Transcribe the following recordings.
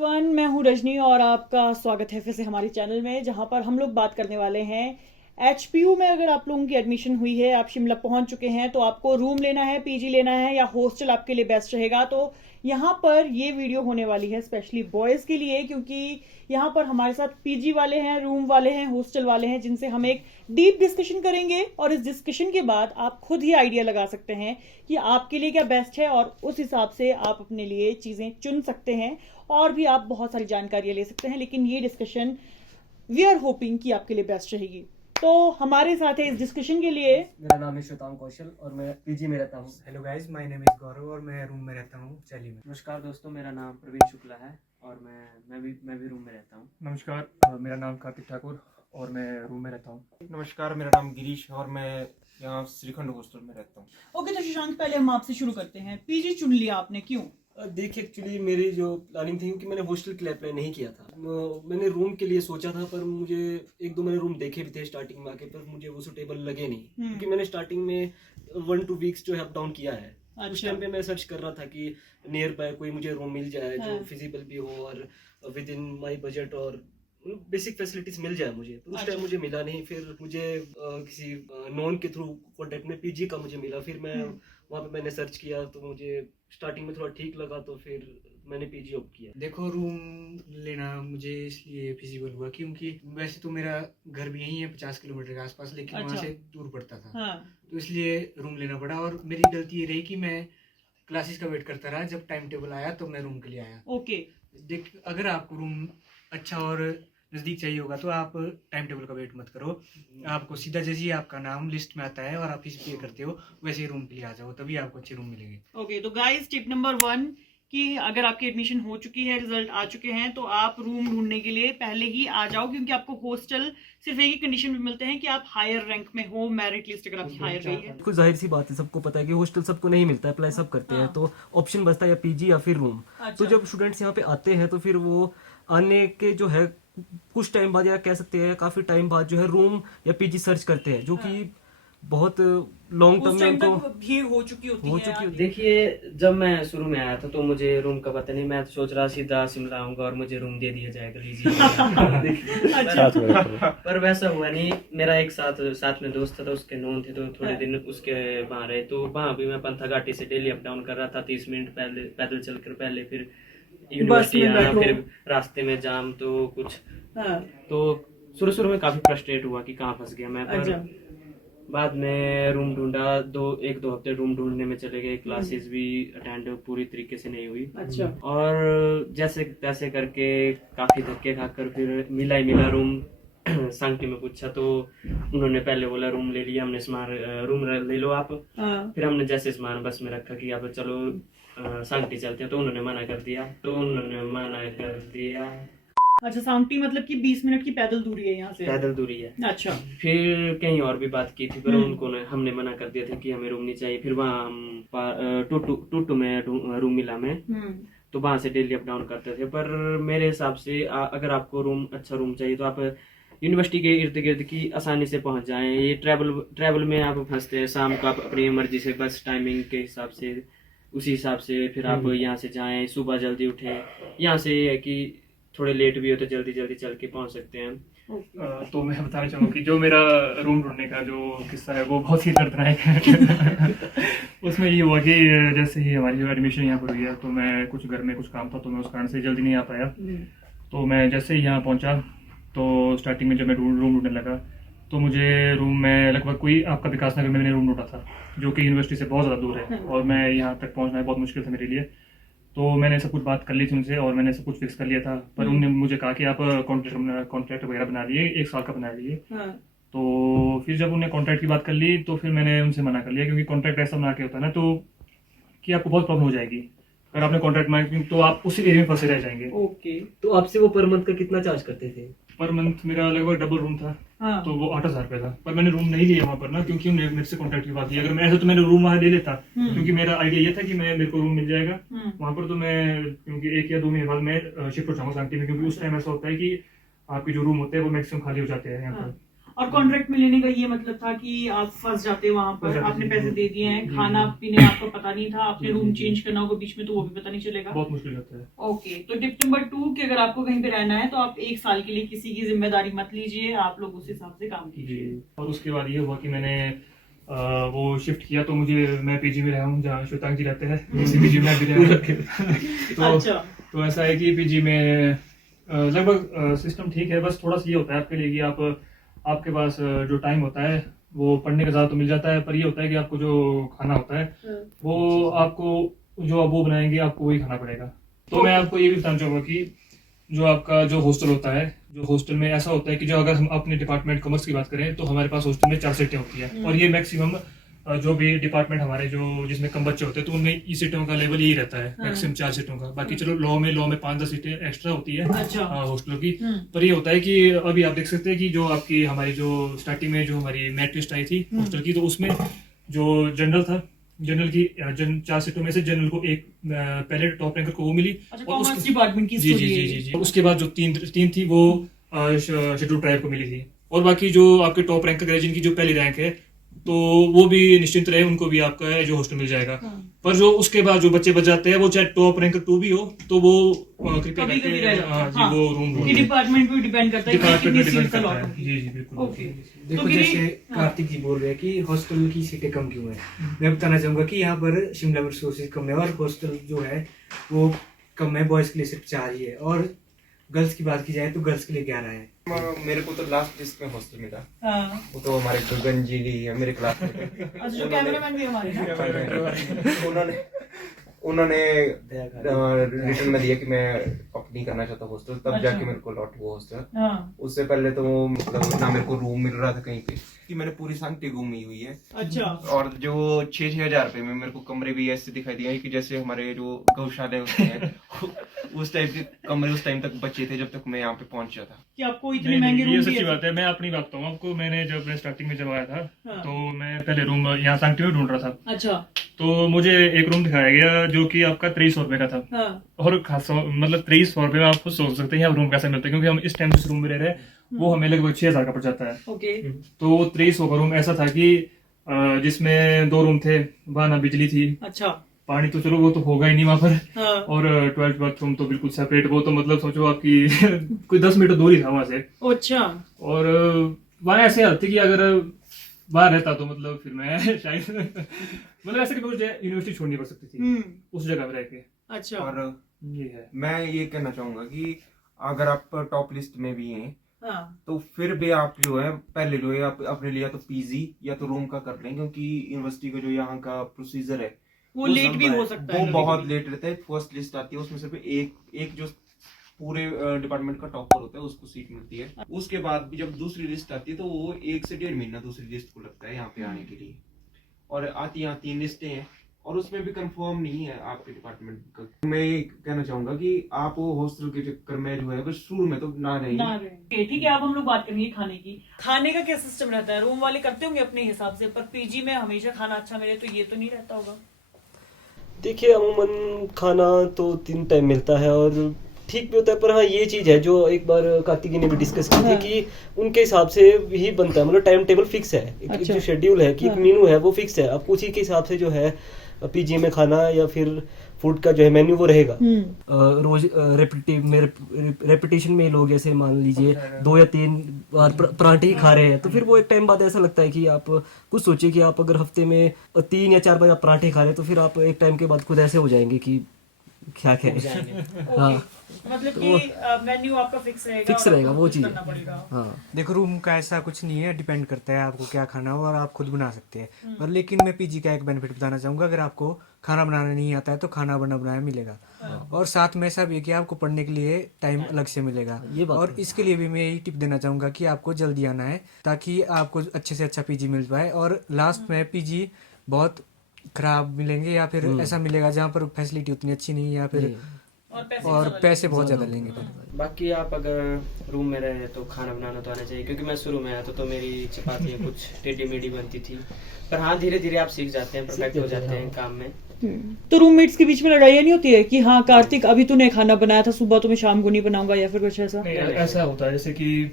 Everyone, मैं हूँ रजनी और आपका स्वागत है फिर से हमारे चैनल में, जहाँ पर हम लोग बात करने वाले हैं एचपीयू में। अगर आप लोगों की एडमिशन हुई है, आप शिमला पहुंच चुके हैं, तो आपको रूम लेना है, पीजी लेना है या हॉस्टल आपके लिए बेस्ट रहेगा। तो यहाँ पर ये वीडियो होने वाली है स्पेशली बॉयज़ के लिए, क्योंकि यहाँ पर हमारे साथ पीजी वाले हैं, रूम वाले हैं, हॉस्टल वाले हैं, जिनसे हम एक डीप डिस्कशन करेंगे। और इस डिस्कशन के बाद आप खुद ही आइडिया लगा सकते हैं कि आपके लिए क्या बेस्ट है, और उस हिसाब से आप अपने लिए चीज़ें चुन सकते हैं और भी आप बहुत सारी जानकारियां ले सकते हैं। लेकिन ये डिस्कशन वी आर होपिंग कि आपके लिए बेस्ट रहेगी। तो हमारे साथ है इस डिस्कशन के लिए मेरा नाम है श्वेतांग कौशल और मैं पीजी में रहता हूँ। Hello guys, my name is Gaurav और मैं रूम में रहता हूँ चैली में। नमस्कार दोस्तों, मेरा नाम प्रवीण शुक्ला है और मैं भी रूम में रहता हूँ। नमस्कार, मेरा नाम कार्तिक ठाकुर और मैं रूम में रहता हूँ। नमस्कार, मेरा नाम गिरीश है और मैं यहाँ श्रीखंड हॉस्टल में रहता हूँ। ओके, तो शशांक, पहले हम आपसे शुरू करते हैं। पीजी चुन लिया आपने, क्यों? देखिए, एक्चुअली मेरी जो प्लानिंग थी कि मैंने हॉस्टल के लिए अप्लाई नहीं किया था। मैंने रूम के लिए सोचा था, पर मुझे एक दो मैंने रूम देखे भी थे स्टार्टिंग में आके, पर मुझे वो सूटेबल लगे नहीं, क्योंकि मैंने स्टार्टिंग में 1-2 वीक्स जो है अप डाउन किया है। उस टाइम पे मैं सर्च कर रहा था कि नियर बाय कोई मुझे रूम मिल जाए जो फिजिबल भी हो और विद इन माई बजट और बेसिक फैसिलिटीज मिल जाए मुझे। तो उस टाइम मुझे मिला नहीं। फिर मुझे किसी नॉन के थ्रू कॉन्टेक्ट में पीजी का मुझे मिला। फिर मैं वहाँ पे मैंने सर्च किया तो मुझे स्टार्टिंग में थोड़ा ठीक लगा, तो फिर मैंने पीजी ऑप्ट किया। देखो, रूम लेना मुझे इसलिए फिजिबल हुआ क्योंकि वैसे तो मेरा घर भी यहीं है 50 किलोमीटर के आसपास, लेकिन वहाँ से दूर पड़ता था। तो इसलिए रूम लेना पड़ा। और मेरी गलती ये रही कि मैं क्लासेस का वेट करता रहा। जब टाइम टेबल आया तो मैं रूम के लिए आया। ओके, देख, अगर आपको रूम अच्छा और नज़दीक चाहिए होगा तो आप टाइम टेबल का वेट मत करो। आपको सीधा जैसे ही आपका नाम लिस्ट में आता है और आप फीस पे करते हो, वैसे ही रूम के लिए आ जाओ, तभी आपको अच्छे रूम मिलेंगे। ओके, तो गाइस, टिप नंबर 1 कि अगर आपकी एडमिशन हो चुकी है, रिजल्ट आ चुके हैं, तो आप रूम ढूंढने के लिए पहले ही आ जाओ, क्योंकि आपको हॉस्टल सिर्फ एक ही कंडीशन में मिलते हैं कि आप हायर रैंक में हो, मेरिट लिस्ट अगर आपकी हायर गई है। कुछ जाहिर सी बात है, सबको पता है कि हॉस्टल सबको नहीं मिलता है, अप्लाई सब करते हैं, तो ऑप्शन बचता है या पीजी या फिर रूम। तो जब स्टूडेंट्स यहाँ पे आते हैं तो फिर वो आने के जो है कुछ टाइम बाद, या कह सकते हैं काफी टाइम बाद, जो है रूम या पीजी सर्च करते हैं, जो कि बहुत लॉन्ग टर्म में उनको भीड़ हो चुकी होती है। देखिए, जब मैं शुरू में आया था तो मुझे रूम का पता नहीं। मैं तो सोच रहा सीधा शिमला आऊंगा और मुझे रूम दे दिया जाएगा, लीजिए। पर वैसा हुआ नहीं। मेरा एक साथ में दोस्त था, उसके नॉन थे, तो थोड़े दिन उसके वहाँ रहे। तो वहाँ भी मैं पंथा घाटी से डेली अप डाउन कर रहा था, 30 मिनट पहले पैदल चलकर, पहले फिर यूनिवर्सिटी आना, फिर रास्ते में जाम, तो कुछ तो शुरू में काफी फ्रस्ट्रेट हुआ कि कहाँ फंस गया मैं। पर बाद में रूम ढूंढा, 1-2 हफ्ते रूम ढूंढने में चले गए। क्लासेस भी अटेंड पूरी तरीके से नहीं हुई। और जैसे तैसे करके काफी धक्के खाकर फिर मिला रूम। सांगटी में पूछा तो उन्होंने पहले बोला रूम ले लिया हमने, सामान रूम ले लो आप। फिर हमने जैसे सामान बस में रखा कि अब चलो सांगटी चलते हैं, तो उन्होंने मना कर दिया। अच्छा, सांगटी मतलब कि 20 मिनट की पैदल दूरी है यहाँ से? पैदल दूरी है। अच्छा। फिर कहीं और भी बात की थी, पर उनको हमने मना कर दिया था कि हमें रूम नहीं चाहिए। फिर वहाँ हम टूटू में रूम मिला में, तो वहाँ से डेली अप डाउन करते थे। पर मेरे हिसाब से अगर आपको अच्छा रूम चाहिए तो आप यूनिवर्सिटी के इर्द गिर्द की आसानी से पहुंच जाएं। ये ट्रैवल में आप फंसते हैं। शाम को आप अपनी मर्जी से बस टाइमिंग के हिसाब से, उसी हिसाब से फिर आप यहाँ से जाएं, सुबह जल्दी उठें। यहाँ से ये है कि थोड़े लेट भी हो तो जल्दी चल के पहुंच सकते हैं। तो मैं बताना चाहूँगा कि जो मेरा रूम ढूंढने का जो किस्सा है वो बहुत ही दर्दनाक है। उसमें ये हुआ कि जैसे ही हमारी जो एडमिशन यहाँ पर हुई है, तो मैं कुछ घर में कुछ काम था, तो मैं उस कारण से जल्दी नहीं आ पाया। तो मैं जैसे ही यहाँ पहुँचा, तो स्टार्टिंग में जब मैं रूम ढूंढने लगा, तो मुझे रूम में लगभग कोई आपका विकास नगर में मैंने रूम ढूंढा था, जो कि यूनिवर्सिटी से बहुत ज़्यादा दूर है, और मैं यहाँ तक पहुँचना बहुत मुश्किल था मेरे लिए। तो मैंने सब कुछ बात कर ली थी उनसे और मैंने सब कुछ फिक्स कर लिया था। पर उन्होंने मुझे कहा कि आप कॉन्ट्रैक्ट वगैरह बना लिए, 1 साल का बना लिए। तो फिर जब उन्हें कॉन्ट्रैक्ट की बात कर ली, तो फिर मैंने उनसे मना कर लिया, क्योंकि कॉन्ट्रैक्ट ऐसा बना के होता है ना, तो कि आपको बहुत प्रॉब्लम हो जाएगी अगर आपने कॉन्ट्रैक्ट मांगी, तो आप उसी एरिया में फंसे रह जाएंगे। ओके, तो आपसे वो पर मंथ का कितना चार्ज करते थे? पर मंथ मेरा लगभग डबल रूम था। तो वो 8,000 रुपये था। पर मैंने रूम नहीं लिया वहाँ पर ना, क्योंकि उन्होंने मेरे से कॉन्ट्रैक्ट की बात की। अगर मैं ऐसा तो मैंने रूम वहाँ ले लेता, क्योंकि मेरा आइडिया ये था कि मेरे को रूम मिल जाएगा वहाँ पर। तो मैं, क्योंकि 1 या 2 महीने बाद मैं शिफ्ट हो जाऊंगा सांगटी में, क्योंकि उस टाइम ऐसा होता है कि आपके जो रूम होते हैं वो मैक्सिमम खाली हो जाते हैं यहाँ पर। और कॉन्ट्रैक्ट में लेने का ये मतलब था कि आप फंस जाते वहां पर, आपने पैसे दे दिए हैं, खाना पीने आपको पता नहीं था, आपने रूम चेंज करना होगा बीच में तो वो भी पता नहीं चलेगा। बहुत मुश्किल होता है। ओके, तो टिप नंबर 2 कि अगर आपको कहीं पे रहना है तो आप 1 साल के लिए किसी की जिम्मेदारी मत लीजिए, आप लोग उस हिसाब से काम कीजिए। और उसके बाद ये हुआ कि मैंने वो शिफ्ट किया तो मुझे, मैं पीजी में रहा हूँ जहाँ श्वेतांग जी रहते हैं, उसी पीजी में भी रहा हूँ। अच्छा, तो ऐसा है कि पीजी में लगभग सिस्टम ठीक है, बस थोड़ा सा ये होता है आपके लिए कि आपके पास जो टाइम होता है वो पढ़ने का ज़्यादा तो मिल जाता है, पर ये होता है कि आपको जो खाना होता है वो आपको जो आप वो बनाएंगे आपको वही खाना पड़ेगा। तो मैं आपको ये भी बताना चाहूँगा कि जो आपका जो हॉस्टल होता है, जो हॉस्टल में ऐसा होता है कि जो अगर हम अपने डिपार्टमेंट कॉमर्स की बात करें तो हमारे पास हॉस्टल में 4 सीटें होती है, और ये मैक्सिमम जो भी डिपार्टमेंट हमारे जो जिसमें कम बच्चे होते हैं तो उनमें ई सीटों का लेवल यही रहता है, मैक्सिमम 4 सीटों का। बाकी चलो लॉ में 5-10 सीटें एक्स्ट्रा होती है हॉस्टलों की। पर ये होता है कि अभी आप देख सकते हैं कि जो आपकी हमारी जो स्टार्टिंग में जो हमारी मेरिट लिस्ट आई थी हॉस्टल की, तो उसमें जो जनरल था, जनरल की 4 सीटों में से जनरल को एक पहले टॉप रैंकर को वो मिली, कॉमर्स डिपार्टमेंट की जी जी जी जी जी। उसके बाद जो तीन थी वो शेड्यूल ट्राइब को मिली थी, और बाकी जो आपके टॉप रैंकर है जिनकी जो पहली रैंक है तो वो भी निश्चिंत रहे, उनको भी आपका जो हॉस्टल मिल जाएगा। पर जो उसके बाद जो बच्चे बच जाते हैं वो चाहे टॉप रैंकर 2 भी हो तो वो कृपया करके वो रूम डिपार्टमेंट पे डिपेंड करता है कि कितनी सीट का लॉट है। जी जी बिल्कुल। ओके, देखो जैसे कार्तिक जी बोल रहे हैं कि हॉस्टल की सीटें कम क्यों है, मैं बताना चाहूंगा कि यहाँ पर शिमला में रिसोर्सेज कम है और हॉस्टल जो है वो कम है। बॉयज के लिए सिर्फ 4 ही है, और गर्ल्स की बात की जाए तो गर्ल्स के लिए 11 है। मेरे को तो लास्ट लिस्ट में हॉस्टल मिला, हाँ। वो तो हमारे गगन जी है मेरे क्लास में। अच्छा, जो कैमरामैन भी हमारे ना? उन्होंने रिटर्न में दिया कि मैं अपनी करना चाहता हूँ हॉस्टल, तब जाके मेरे को लॉट हुआ हॉस्टल। उससे पहले तो मतलब ना मेरे को रूम मिल रहा था कहीं पे, कि मैंने पूरी सांगटी घूमी हुई है। अच्छा, और जो 6-6 हजार रुपए में मेरे को कमरे भी ऐसे दिखाई दिए कि जैसे हमारे जो गौशाले होते हैं उस टाइप के कमरे उस टाइम तक बचे थे जब तक मैं यहाँ पे पहुंचा था। कि आपको इतने महंगे रूम ये सच्ची बात है। मैं अपनी बात बताऊँ आपको, मैंने जब स्टार्टिंग में जब आया था तो मैं पहले रूम यहाँ सांगटी में ढूंढ रहा था। अच्छा, तो मुझे एक रूम दिखाया गया जो कि आपका 2300 रुपए का था। और खास मतलब 2300 रुपए में आप खुद सोच सकते हैं यहाँ रूम कैसे मिलता है, क्योंकि हम इस टाइम जिस रूम में रह रहे हैं वो हमें लगभग 6000 का पड़ जाता है। ओके, तो 2300 का रूम ऐसा था कि जिसमें 2 रूम थे, वहाँ ना बिजली थी, अच्छा, पानी तो चलो वो तो होगा ही नहीं वहाँ पर, हाँ। और टॉयलेट बाथरूम तो बिल्कुल सेपरेट, वो तो मतलब सोचो आपकी कोई 10 मीटर दूर ही था वहाँ से। अच्छा, और वहाँ ऐसे हालत थी कि अगर बाहर रहता तो मतलब फिर मैं शायद मतलब ऐसे कि मुझे यूनिवर्सिटी छोड़नी पड़ सकती थी उस जगह में रह के। अच्छा, और ये है, मैं ये कहना चाहूंगा कि अगर आप टॉप लिस्ट में भी हैं हाँ। तो फिर भी आप जो है पहले जो है आप अपने लिए या तो पीजी या तो रूम का कर लें, क्योंकि यूनिवर्सिटी का जो यहाँ का प्रोसीजर है वो लेट भी हो सकता है, वो बहुत लेट रहता है। फर्स्ट लिस्ट आती है उसमें सिर्फ एक जो पूरे डिपार्टमेंट का टॉपर होता है उसको सीट मिलती है। उसके बाद भी जब दूसरी लिस्ट आती है तो वो 1 से 1.5 महीना दूसरी लिस्ट को लगता है यहाँ पे आने के लिए, और आती यहाँ 3 लिस्टें हैं और उसमें भी कंफर्म नहीं है आपके डिपार्टमेंट का। मैं ये कहना चाहूंगा कि आप हॉस्टल के चक्कर में जो है बस शुरू में तो ना रहे। ठीक है, अब हम लोग बात करेंगे खाने की। खाने का क्या सिस्टम रहता है? रूम वाले करते होंगे अपने हिसाब से, पर पीजी में हमेशा खाना अच्छा मिले तो ये तो नहीं रहता होगा। देखिए अमूमन खाना तो 3 टाइम मिलता है और ठीक भी होता है, पर हाँ ये चीज़ है जो एक बार कार्तिक जी ने भी डिस्कस की थी कि उनके हिसाब से ही बनता है, मतलब टाइम टेबल फिक्स है, एक जो शेड्यूल है कि एक मेनू है वो फिक्स है। अब उसी के हिसाब से जो है पीजी में खाना या फिर फूड का जो है मेन्यू वो रहेगा। रोज रेपिटेशन में लोग ऐसे मान लीजिए 2 या 3 बार परांठे ही खा रहे हैं, तो फिर वो एक टाइम बाद ऐसा लगता है कि आप कुछ सोचिए कि आप अगर हफ्ते में 3 या 4 बार आप परांठे खा रहे हैं तो फिर आप एक टाइम के बाद खुद ऐसे हो जाएंगे कि क्या खाएं। हाँ, मतलब कि मेन्यू आपका फिक्स रहेगा वो चीज़। हाँ, देखो रूम का ऐसा कुछ नहीं है, डिपेंड करता है आपको क्या खाना हो और आप खुद बना सकते हैं। पर लेकिन मैं पीजी का एक बेनिफिट बताना चाहूँगा, अगर आपको खाना बनाना नहीं आता है तो खाना बनाया मिलेगा, और साथ में ऐसा भी है कि आपको पढ़ने के लिए टाइम अलग से मिलेगा। और इसके लिए भी मैं यही टिप देना चाहूँगा कि आपको जल्दी आना है ताकि आपको अच्छे से अच्छा पीजी मिल पाए। और लास्ट में पीजी बहुत खराब मिलेंगे या फिर ऐसा मिलेगा जहाँ पर फैसिलिटी उतनी अच्छी नहीं है या फिर और पैसे बहुत ज़्यादा लेंगे। बाकी आप अगर रूम में रहे तो खाना बनाना तो आना चाहिए, क्योंकि मैं शुरू में आया तो मेरी चपातियाँ कुछ टेढ़ी मेढ़ी बनती थी, पर हाँ धीरे धीरे आप सीख जाते हैं, परफेक्ट हो जाते हैं काम में। तो रूममेट्स के बीच में लड़ाइयाँ नहीं होती है कि हाँ कार्तिक अभी तूने खाना बनाया था सुबह तो मैं शाम को नहीं बनाऊंगा या फिर कुछ ऐसा? नहीं, ऐसा होता है जैसे कि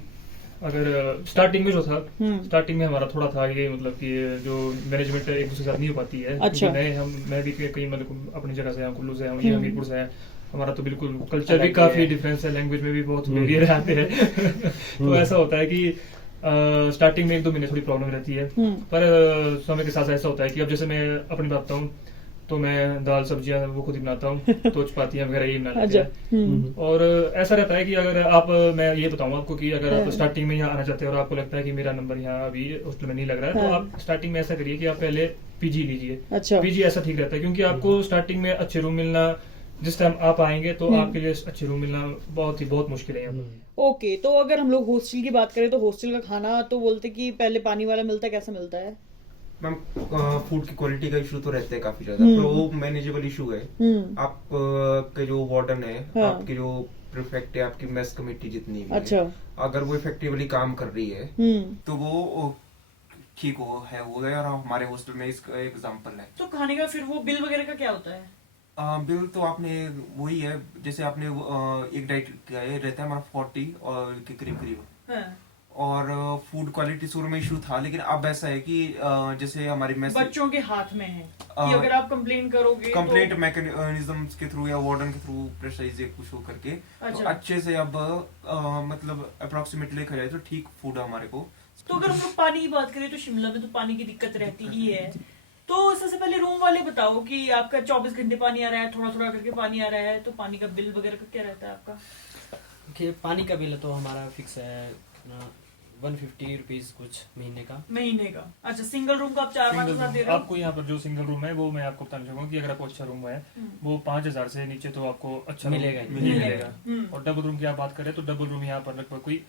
अगर स्टार्टिंग में जो था, हम्म। स्टार्टिंग में हमारा थोड़ा था ये, मतलब कि जो मैनेजमेंट एक दूसरे के साथ नहीं हो पाती है। अच्छा। क्योंकि मैं भी कहीं मतलब अपनी जगह से हूँ, कुल्लू से हूँ, ये हम्म। हमीरपुर से है। हमारा तो बिल्कुल कल्चर भी काफी डिफरेंस है, लैंग्वेज में भी बहुत वेरियर आते हैं। तो ऐसा होता है कि स्टार्टिंग में 1-2 महीने थोड़ी प्रॉब्लम रहती है, पर समय के साथ ऐसा होता है कि अब जैसे मैं अपनी बात बताऊँ तो मैं दाल सब्जियां वो खुद ही बनाता हूँ, तो चपातियां वगैरह यही बना लेते हैं। और ऐसा रहता है कि अगर आप, मैं ये बताऊँ आपको कि अगर आप स्टार्टिंग में यहाँ आना चाहते हैं और आपको लगता है कि मेरा नंबर यहाँ अभी हॉस्टल में नहीं लग रहा है, तो आप स्टार्टिंग में ऐसा करिए कि आप पहले पीजी लीजिए। अच्छा। पीजी ऐसा ठीक रहता है क्योंकि आपको स्टार्टिंग में अच्छे रूम मिलना, जिस टाइम आप आएंगे तो आपके लिए अच्छे रूम मिलना बहुत मुश्किल है यहाँ पर। ओके, तो अगर हम लोग हॉस्टल की बात करें तो हॉस्टल का खाना तो बोलते कि पहले पानी वाला मिलता है, कैसा मिलता है? मैम फूड की क्वालिटी का इशू तो रहता है काफी ज्यादा, पर वो मैनेजेबल इशू है। आप के जो वार्डन है, हाँ। आपके जो प्रीफेक्ट है, आपकी मेस कमेटी जितनी भी अच्छा। है, अगर वो इफेक्टिवली काम कर रही है तो वो ठीक हो गया। और हमारे हॉस्टल में इसका एग्जांपल है। तो खाने का फिर वो बिल वगैरह का क्या होता है? बिल तो आपने वही है, जैसे आपने एक डाइट का रहता है हमारा 40 और के करीब। हाँ। और फूड क्वालिटी शुरू में इशू था, लेकिन अब ऐसा है कि जैसे हमारी मेस बच्चों के हाथ में है कि अगर आप कंप्लेन करोगे कंप्लेंट मैकेनिज्म्स के थ्रू या वार्डन के थ्रू प्रेशराइज कुछ हो करके अच्छा। तो अच्छे से अब मतलब अप्रोक्सीमेटली देखा जाए तो ठीक फूड है हमारे को। तो अगर हम लोग पानी की बात करें तो शिमला में तो पानी की दिक्कत रहती ही है। तो सबसे पहले रूम वाले बताओ कि आपका 24 घंटे पानी आ रहा है, थोड़ा थोड़ा करके पानी आ रहा है, तो पानी का बिल वगैरह का क्या रहता है आपका? देखिए, पानी का बिल तो हमारा फिक्स है 150 रुपीज कुछ महीने का। अच्छा, सिंगल रूम का आप 4-5 हजार दे रहे हो? आपको यहाँ पर जो सिंगल रूम है वो मैं आपको बताना चाहूंगा कि अगर आपको अच्छा रूम है वो 5,000 से नीचे तो आपको अच्छा मिलेगा ही। मिलेगा। और डबल रूम की आप बात करें तो डबल रूम यहाँ पर लगभग कोई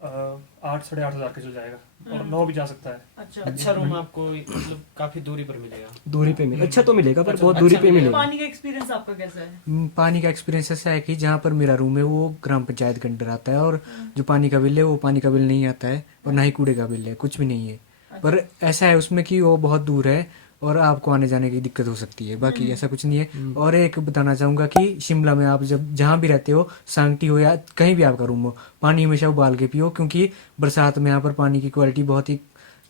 8-8.5 हजार के चल जाएगा और 9 भी जा सकता है। अच्छा रूम आपको मतलब काफी दूरी पर मिलेगा। दूरी पे मिले अच्छा तो मिलेगा, पर बहुत दूरी पे मिलेगा। पानी का एक्सपीरियंस आपका कैसा है? पानी का एक्सपीरियंस ऐसा है कि जहाँ पर मेरा रूम है वो ग्राम पंचायत के अंडर आता है, और जो पानी का बिल है वो पानी का बिल नहीं आता है, और ना ही कूड़े का बिल है, कुछ भी नहीं है। पर ऐसा है उसमें कि वो बहुत दूर है और आपको आने जाने की दिक्कत हो सकती है, बाकी ऐसा कुछ नहीं है। और एक बताना चाहूंगा कि शिमला में आप जब जहाँ भी रहते हो, सांगटी हो या कहीं भी आपका रूम हो, पानी हमेशा उबाल के पियो, क्योंकि बरसात में यहाँ पर पानी की क्वालिटी बहुत ही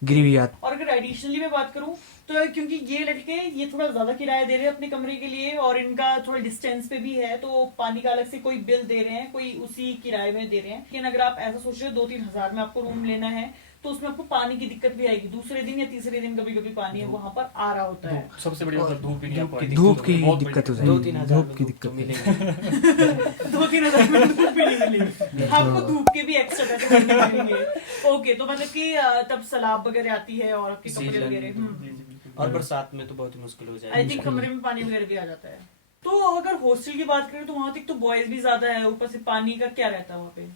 गिरी हुई आती। और अगर एडिशनली मैं बात करूं तो क्योंकि ये लड़के ये थोड़ा ज्यादा किराया दे रहे हैं अपने कमरे के लिए और इनका थोड़ा डिस्टेंस पे भी है, तो पानी का अलग से कोई बिल दे रहे हैं, कोई उसी किराए में दे रहे हैं। लेकिन अगर आप ऐसा सोच रहे हो 2-3 हजार में आपको रूम लेना है तो उसमें आपको पानी की दिक्कत भी आएगी। दूसरे दिन या तीसरे दिन कभी कभी पानी वहां पर आ रहा होता है। सबसे बड़ी बात धूप भी नहीं आपको आएगी। धूप की बहुत दिक्कत हो बड़ी जाएगी। 2-3 हजार धूप की दिक्कत मिलेगी। 2-3 हजार में धूप भी नहीं मिलेगी, आपको धूप के भी एक्स्ट्रा पैसे देने पड़ेंगे। ओके, तो मतलब कि तब सलाब वगैरह आती है और आपके कपड़े वगैरह, और बरसात में तो बहुत ही मुश्किल हो आई जाएगी। थिंक कमरे में पानी वगैरह भी आ जाता है। तो अगर हॉस्टल की बात करें तो वहां तक तो बॉयज भी ज्यादा है, ऊपर से पानी का क्या रहता है वहाँ पे?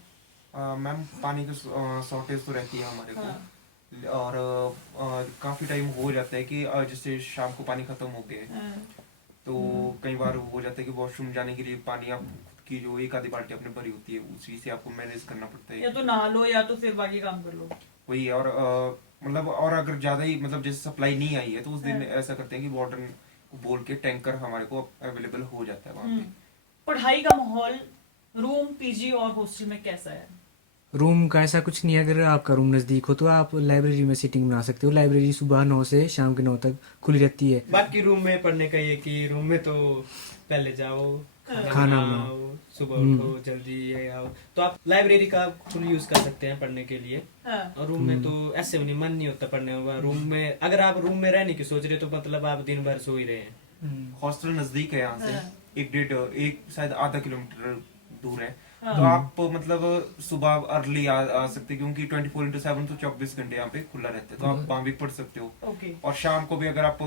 मैम पानी की शॉर्टेज तो रहती है हमारे को, और काफी टाइम हो जाता है कि जैसे शाम को पानी खत्म हो गया तो कई बार हो जाता है कि वॉशरूम जाने के लिए पानी आप खुद की जो एक आधी बाल्टी अपने भरी होती है उसी से आपको मैनेज करना पड़ता है, या तो नहा लो या तो फिर बाकी काम कर लो। वही। और मतलब और अगर ज्यादा ही मतलब जैसे सप्लाई नहीं आई है तो उस दिन ऐसा करते हैं कि वार्डन को बोल के टैंकर हमारे को अवेलेबल हो जाता है वहाँ पे। पढ़ाई का माहौल रूम, पीजी और हॉस्टल में कैसा है? रूम का ऐसा कुछ नहीं है। अगर आपका रूम नज़दीक हो तो आप लाइब्रेरी में सीटिंग बना सकते हो। लाइब्रेरी सुबह 9 से शाम के 9 तक खुली रहती है। बाकी रूम में पढ़ने का ये कि रूम में तो पहले जाओ, खाना बनाओ, सुबह उठो, जल्दी ये आओ, तो आप लाइब्रेरी का फुल यूज कर सकते हैं पढ़ने के लिए। और रूम में तो ऐसे नहीं, मन नहीं होता पढ़ने का। रूम में अगर आप रूम में रहने की सोच रहे हो तो मतलब आप दिन भर सो ही रहे हैं। हॉस्टल नजदीक है यहाँ से, 1 शायद आधा किलोमीटर दूर है, तो आप मतलब सुबह अर्ली आ सकते हैं क्योंकि 24/7 तो 24 घंटे यहाँ पे खुला रहता है, तो आप वहाँ भी पढ़ सकते हो। और शाम को भी अगर आप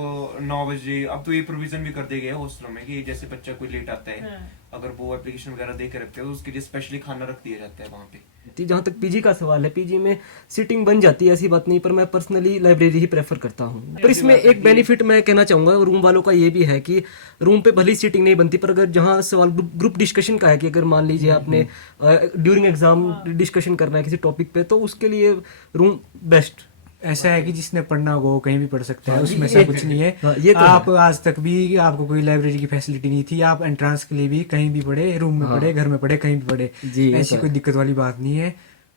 9 बजे, अब तो ये प्रोविजन भी कर दिए गए हॉस्टलों में कि जैसे बच्चा कोई लेट आता है अगर वो एप्लीकेशन वगैरह दे के रखते हैं तो उसके लिए स्पेशली खाना रख दिया जाता है वहाँ पे। जहाँ तक पीजी का सवाल है, पीजी में सीटिंग बन जाती है, ऐसी बात नहीं, पर मैं पर्सनली लाइब्रेरी ही प्रेफर करता हूँ। पर इसमें एक बेनिफिट मैं कहना चाहूंगा रूम वालों का ये भी है कि रूम पे भले ही सीटिंग नहीं बनती, पर अगर जहाँ सवाल ग्रुप डिस्कशन का है कि अगर मान लीजिए आपने ड्यूरिंग एग्जाम डिस्कशन करना है किसी टॉपिक पे, तो उसके लिए रूम बेस्ट। ऐसा है कि जिसने पढ़ना होगा वो कहीं भी पढ़ सकता है, उसमें से कुछ नहीं है। ये तो आप आज तक भी आपको कोई लाइब्रेरी की फैसिलिटी नहीं थी, आप एंट्रेंस के लिए भी कहीं भी पढ़े, रूम में पढ़े, घर में पढ़े, कहीं भी पढ़े, जी, ऐसी कोई दिक्कत वाली बात नहीं है।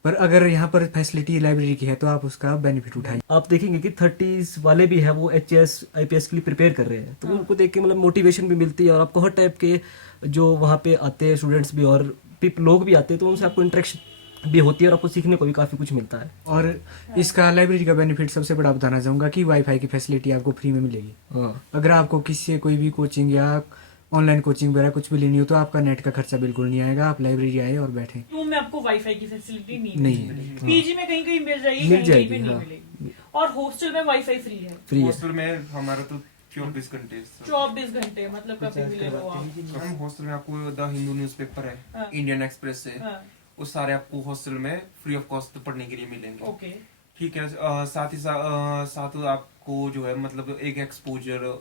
पर अगर यहाँ पर फैसिलिटी लाइब्रेरी की है तो आप उसका बेनिफिट उठाइए। आप देखेंगे कि 30s वाले भी है, वो HAS IPS के लिए प्रिपेयर कर रहे हैं, तो उनको देख के मतलब मोटिवेशन भी मिलती है, और आपको हर टाइप के जो वहाँ पे आते हैं स्टूडेंट्स भी और लोग भी आते हैं, तो उनसे आपको इंटरेक्शन भी होती है और आपको सीखने को भी काफ़ी कुछ मिलता है। और इसका लाइब्रेरी का बेनिफिट सबसे बड़ा बताना चाहूँगा कि वाईफाई की फैसिलिटी आपको फ्री में मिलेगी। हाँ, अगर आपको किसी से कोई भी कोचिंग या ऑनलाइन कोचिंग वगैरह कुछ भी लेनी हो तो आपका नेट का खर्चा बिल्कुल नहीं आएगा। आप लाइब्रेरी आए और बैठे। रूम में आपको वाईफाई की फैसिलिटी नहीं नहीं मिलेगी। है। पीजी में कहीं कहीं मिल जाएगी, मिल कहीं कहीं पे जाएगी, नहीं हाँ। मिलेगी। और हॉस्टल में वाईफाई फ्री है, फ्री है। हॉस्टल में हमारा तो 24 घंटे 24 घंटे, मतलब कभी मिलेगा वो आप। हम हॉस्टल में आपको द हिंदू न्यूज़पेपर है, हाँ। इंडियन एक्सप्रेस है, हाँ, वो सारे आपको हॉस्टल में फ्री ऑफ कॉस्ट पढ़ने के लिए मिलेंगे। ओके। ठीक है। साथ ही साथ आपको जो है मतलब एक एक्सपोजर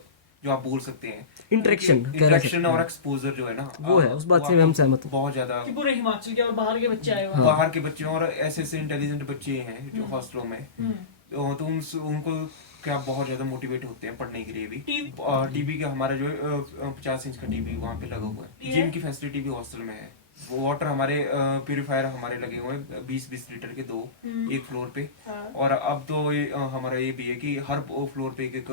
जो आप बोल सकते हैं, इंटरेक्शन और एक्सपोजर जो है ना, वो है, उस बात से वो हम आपको सहमत हैं। बहुत ज्यादा कि पूरे हिमाचल के और बाहर के बच्चे आए हुए हैं। बाहर के बच्चे और ऐसे ऐसे इंटेलिजेंट बच्चे हैं जो हॉस्टलों में, हम्म। तो उनको क्या बहुत ज्यादा मोटिवेट होते हैं पढ़ने के लिए भी। टीवी? टीवी का हमारा जो 50 इंच का टीवी वहाँ पे लगा हुआ है। जिम की फैसिलिटी भी हॉस्टल में है। वाटर हमारे प्यूरिफायर हमारे लगे हुए हैं 20-20 लीटर के, 2 एक फ्लोर पे। हाँ। और अब तो हमारा ये भी है कि हर फ्लोर पे एक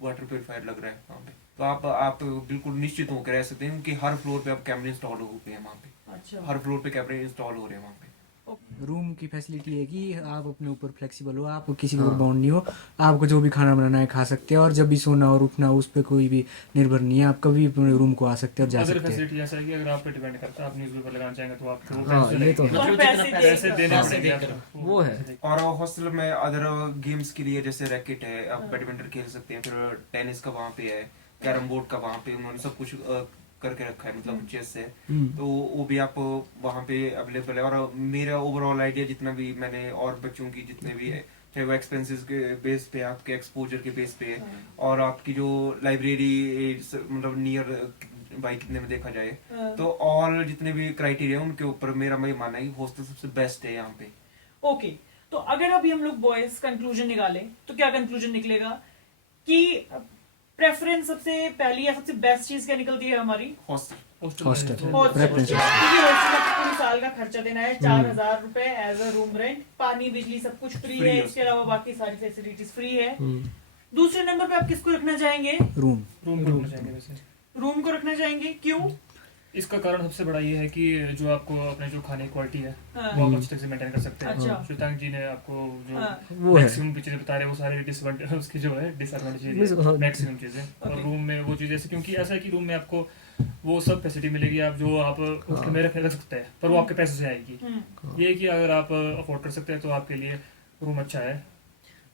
वाटर प्यूरिफायर लग रहा है वहाँ पे। तो आप बिल्कुल निश्चित होकर रह सकते हैं कि हर फ्लोर पे अब कैमरे इंस्टॉल हो गए हैं वहाँ पे। अच्छा। हर फ्लोर पे कैमरे इंस्टॉल हो रहे हैं वहाँ पे। रूम की फैसिलिटी है कि आप अपने ऊपर फ्लेक्सिबल हो, आप किसी के ऊपर बाउंड नहीं हो। आपको जो भी खाना बनाना है खा सकते हैं, और जब भी सोना और उठना उस पर कोई भी निर्भर नहीं है। आप कभी अपने रूम को आ सकते हैं और जा अगर सकते हैं। फैसिलिटी ऐसा है कि अगर आप पे डिपेंड करता है, आप न्यूज़पेपर लगाना चाहेंगे तो आपको वो हाँ, पैसे ये तो लगेंगे। और पैसे देने पैसे पड़ेंगे देकर। आपको। वो है। और हॉस्टल में अदर गेम्स के लिए जैसे रैकेट है, आप बैडमिंटन खेल सकते हैं, फिर टेनिस का वहाँ पे है, कैरम बोर्ड का वहाँ पे उन्होंने सब कुछ करके रखा है, मतलब चेस है, तो वो भी आप वहाँ पे अवेलेबल है। और मेरा ओवरऑल आइडिया जितना भी मैंने और बच्चों की जितने भी है, चाहे वो एक्सपेंसेस के बेस पे, आपके एक्सपोजर के बेस पे, और आपकी जो लाइब्रेरी मतलब नियर बाई कितने में देखा जाए, तो ऑल जितने भी क्राइटेरिया उनके ऊपर मेरा ये मानना है कि हॉस्टल सबसे बेस्ट है यहाँ पे। ओके, तो अगर अभी हम लोग बॉयज कंक्लूजन निकालें तो क्या कंक्लूजन निकलेगा कि प्रेफरेंस सबसे पहली या सबसे बेस्ट चीज क्या निकलती है हमारी? हॉस्टल। हॉस्टल क्योंकि हॉस्टल में पूरे साल का खर्चा देना है 4,000 रुपए एज अ रूम रेंट, पानी बिजली सब कुछ फ्री है, इसके अलावा बाकी सारी फैसिलिटीज फ्री है। दूसरे नंबर पे आप किसको रखना चाहेंगे? रूम रूम को रखना चाहेंगे वैसे। रूम को रखना चाहेंगे, क्यों? इसका कारण सबसे बड़ा ये है कि जो आपको अपने जो खाने की क्वालिटी है हाँ। वो आप अच्छे तरीके से मेंटेन कर सकते हैं। अच्छा। श्वेतांक जी ने आपको जो हाँ। वो है। मैक्सिमम चीजें बता रहे हैं, वो सारे डिसएडवांटेज उसकी जो है डिसएडवांटेज हाँ। मैक्सिमम चीजें। और रूम में वो चीजें जैसे, क्योंकि ऐसा है कि रूम में आपको वो सब फैसिलिटी मिलेगी आप जो आप उसके में रख सकते हैं, पर वो आपके पैसों से आएगी। ये है कि अगर आप अफोर्ड कर सकते हैं तो आपके लिए रूम अच्छा है।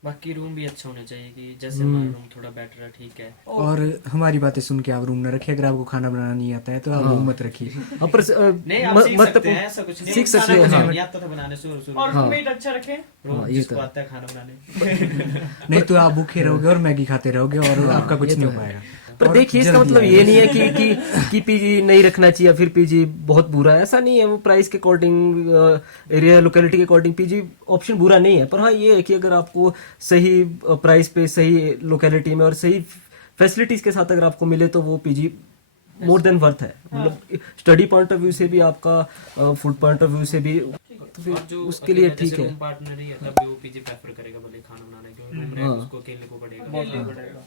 बाकी रूम भी अच्छा होना चाहिए कि जैसे हमारा रूम थोड़ा बेटर है, ठीक है। और हमारी बातें सुन के आप रूम न रखिए। अगर आपको खाना बनाना नहीं आता है तो आप रूम मत रखिए। नहीं, आप सीख सकते हैं, ऐसा कुछ नहीं। सीख सकते खाना हैं, कुछ हाँ। नहीं आता था बनाने शुरू और रूममेट अच्छा रखें। रूम ये जिसको तो है। आता है खाना बनाने। नहीं तो आप भूखे रहोगे और मैगी खाते रहोगे और आपका कुछ ये नहीं तो हो है। पाएगा। पर और देखिए इसका जल्दी मतलब आएगा। ये नहीं है कि पीजी नहीं रखना चाहिए या फिर पीजी बहुत बुरा है, ऐसा नहीं है। वो प्राइस के अकॉर्डिंग, एरिया लोकेलिटी के अकॉर्डिंग पीजी ऑप्शन बुरा नहीं है। पर हाँ ये है कि अगर आपको सही प्राइस पे, सही लोकेलिटी में और सही फैसिलिटीज के साथ अगर आपको मिले तो वो पीजी मोर देन वर्थ है। मतलब स्टडी पॉइंट ऑफ व्यू से भी, आपका फूड पॉइंट ऑफ व्यू से भी, तो फिर और जो उसके लिए अकेला ठीक जैसे है। रूम पार्टनर ही है तब भी वो पीजी प्रेफर करेगा भले खाना बनाने के, रूम रेंट उसको अकेले को पड़ेगा।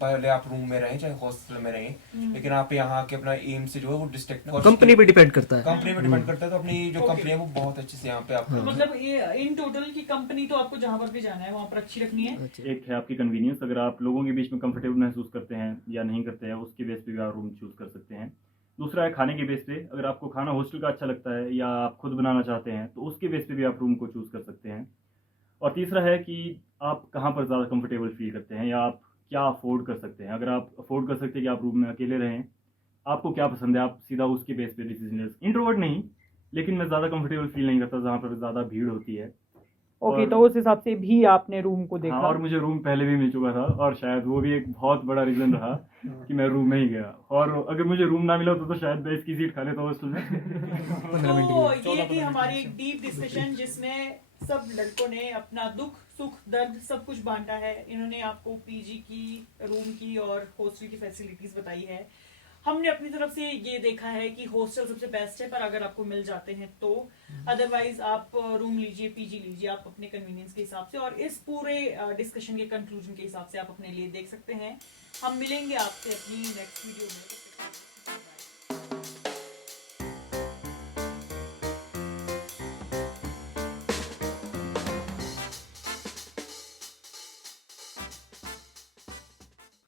पहले आप रूम में रहें चाहे हॉस्टल में रहें, लेकिन आप यहाँ के अपना एम से जो है वो डिस्ट्रिक्ट कंपनी पे डिपेंड करता है। कंपनी पे डिपेंड करता है। तो अपनी जो कंपनी है वो बहुत अच्छे से यहाँ पे आपको मतलब ये इन टोटल की कंपनी तो आपको जहां पर भी जाना है वहां पर अच्छी रखनी है। एक है आपकी कन्वीनियंस, अगर आप लोगों के बीच में कंफर्टेबल महसूस करते हैं या नहीं करते हैं, उसके बेस पे भी आप रूम चूज कर सकते हैं। दूसरा है खाने के बेस पे, अगर आपको खाना हॉस्टल का अच्छा लगता है या आप खुद बनाना चाहते हैं तो उसके बेस पे भी आप रूम को चूज कर सकते हैं। और तीसरा है कि आप कहाँ पर ज़्यादा कंफर्टेबल फील करते हैं या आप क्या अफोर्ड कर सकते हैं। अगर आप अफोर्ड कर सकते हैं कि आप रूम में अकेले रहें, आपको क्या पसंद है, आप सीधा उसके बेस पे डिसीजन ले। इंट्रोवर्ट नहीं, लेकिन मैं ज़्यादा कंफर्टेबल फील नहीं करता जहाँ पर ज़्यादा भीड़ होती है। ओके, और- तो उस हिसाब से भी आपने रूम को हाँ, देखा। और मुझे रूम पहले भी मिल चुका था और शायद वो भी एक बहुत बड़ा रीजन रहा कि मैं रूम में ही गया। और अगर मुझे रूम ना मिला तो शायद मैं इसकी सीट खा लेता हॉस्टल में। तो ये थी हमारी एक डीप डिस्कशन जिसमें सब लड़कों ने अपना दुख सुख दर्द सब कुछ बांटा है। इन्होंने आपको पीजी की, रूम की और हॉस्टल की फैसिलिटीज बताई है। हमने अपनी तरफ से ये देखा है कि हॉस्टल सबसे बेस्ट है, पर अगर आपको मिल जाते हैं तो अदरवाइज आप रूम लीजिए, पीजी लीजिए, आप अपने कन्वीनियंस के हिसाब से। और इस पूरे डिस्कशन के कंक्लूजन के हिसाब से आप अपने लिए देख सकते हैं। हम मिलेंगे आपसे अपनी नेक्स्ट वीडियो में।